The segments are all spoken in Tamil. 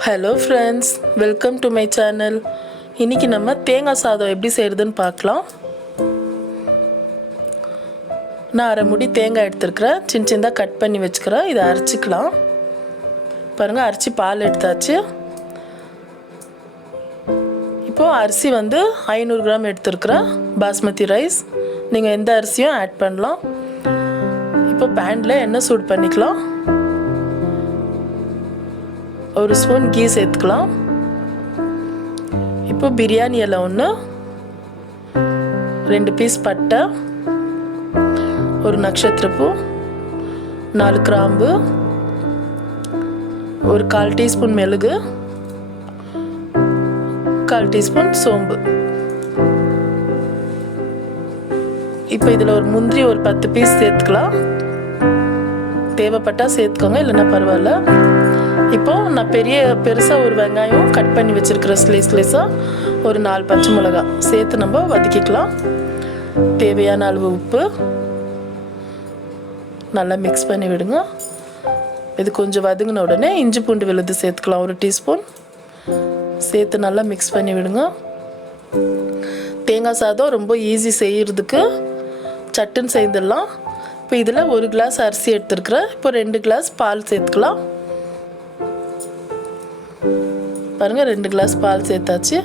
Hello friends, welcome to my channel. இன்னைக்கு நம்ம தேங்காய் சாதம் எப்படி செய்யறதுன்னு பார்க்கலாம். நான் அரை முடி தேங்காய் எடுத்துக்கிறேன், சின்ன சின்னதா கட் பண்ணி வச்சுக்கிறேன். இதை அரைச்சிக்கலாம். பாருங்க, அரைச்சி பால் எடுத்தாச்சு. இப்போ அரிசி வந்து 500 கிராம் எடுத்துக்கிறேன், பாஸ்மதி ரைஸ். நீங்கள் எந்த அரிசியும் ஆட் பண்ணலாம். இப்போ பேனில் எண்ணெய் சூடு பண்ணிக்கலாம். ஒரு ஸ்பூன் கீ சேர்த்துக்கலாம். இப்போ பிரியாணி இலை ஒன்று, 2 பீஸ் பட்டை, ஒரு நட்சத்திரப்பூ, 4 கிராம்பு, ஒரு 1/4 டீஸ்பூன் மிளகு, 1/4 டீஸ்பூன் சோம்பு. இப்போ இதில் ஒரு முந்திரி ஒரு 10 பீஸ் சேர்த்துக்கலாம். தேவைப்பட்டால் சேர்த்துக்கோங்க, இல்லைன்னா பரவாயில்ல. இப்போ நான் பெருசாக ஒரு வெங்காயம் கட் பண்ணி வச்சுருக்கிற ஸ்லைஸாக ஒரு 4 பச்சை மிளகாய் சேர்த்து நம்ம வதக்கிக்கலாம். தேவையான அளவு உப்பு நல்லா மிக்ஸ் பண்ணி விடுங்க. இது கொஞ்சம் வதங்கின உடனே இஞ்சி பூண்டு விழுது சேர்த்துக்கலாம், 1 டீஸ்பூன் சேர்த்து நல்லா மிக்ஸ் பண்ணி விடுங்க. தேங்காய் சாதம் ரொம்ப ஈஸி செய்கிறதுக்கு, சட்டுன்னு செய்துடலாம். இப்போ இதில் 1 கிளாஸ் அரிசி எடுத்துருக்குறேன். இப்போ 2 கிளாஸ் பால் சேர்த்துக்கலாம். பாருங்கள், 2 கிளாஸ் பால் சேர்த்தாச்சு.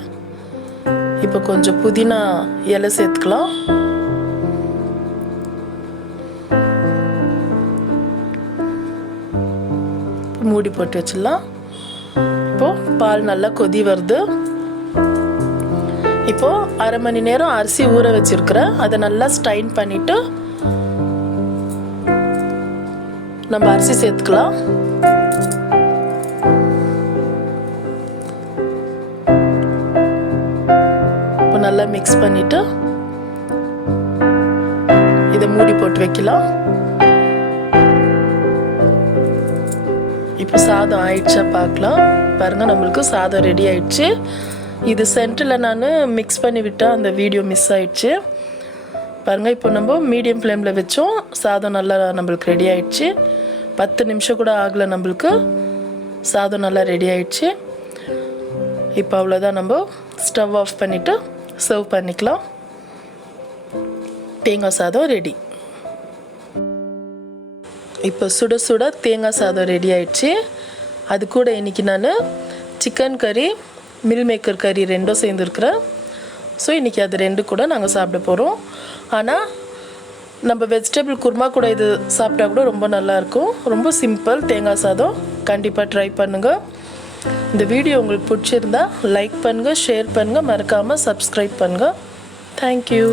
இப்போ கொஞ்சம் புதினா இலை சேர்த்துக்கலாம். மூடி போட்டு வச்சிடலாம். இப்போ பால் நல்லா கொதி வருது. இப்போ அரை மணி நேரம் அரிசி ஊற வச்சிருக்கிறேன். அதை நல்லா ஸ்ட்ரைன் பண்ணிட்டு நம்ம அரிசி சேர்த்துக்கலாம். இப்போ நல்லா மிக்ஸ் பண்ணிட்டு இதை மூடி போட்டு வைக்கலாம். இப்போ சாதம் ஆயிடுச்சா பார்க்கலாம். பாருங்க, நம்மளுக்கு சாதம் ரெடி ஆயிடுச்சு. இது சென்டரில் நான் மிக்ஸ் பண்ணி விட்டால் அந்த வீடியோ மிஸ் ஆயிடுச்சு. பாருங்கள், இப்போ நம்ம மீடியம் ஃப்ளேமில் வச்சோம். சாதம் நல்லா நம்மளுக்கு ரெடி ஆயிடுச்சு. 10 நிமிஷம் கூட ஆகலை, நம்மளுக்கு சாதம் நல்லா ரெடி ஆயிடுச்சு. இப்போ அவ்வளோதான், நம்ம ஸ்டவ் ஆஃப் பண்ணிவிட்டு சர்வ் பண்ணிக்கலாம். தேங்காய் சாதம் ரெடி. இப்போ சுட சுட தேங்காய் சாதம் ரெடி ஆயிடுச்சு. அது கூட இன்றைக்கி நான் சிக்கன் கறி, மில் மேக்கர் கறி 2 சேர்ந்துருக்குறேன். ஸோ இன்றைக்கி அது 2 கூட நாங்கள் சாப்பிட போகிறோம். ஆனால் நம்ம வெஜிடபிள் குருமா கூட இது சாப்பிட்டா கூட ரொம்ப நல்லாயிருக்கும். ரொம்ப சிம்பிள் தேங்காய் சாதம். கண்டிப்பாக ட்ரை பண்ணுங்கள். இந்த வீடியோ உங்களுக்கு பிடிச்சிருந்தா லைக் பண்ணுங்கள், ஷேர் பண்ணுங்கள், மறக்காமல் சப்ஸ்கிரைப் பண்ணுங்கள். தேங்க்யூ.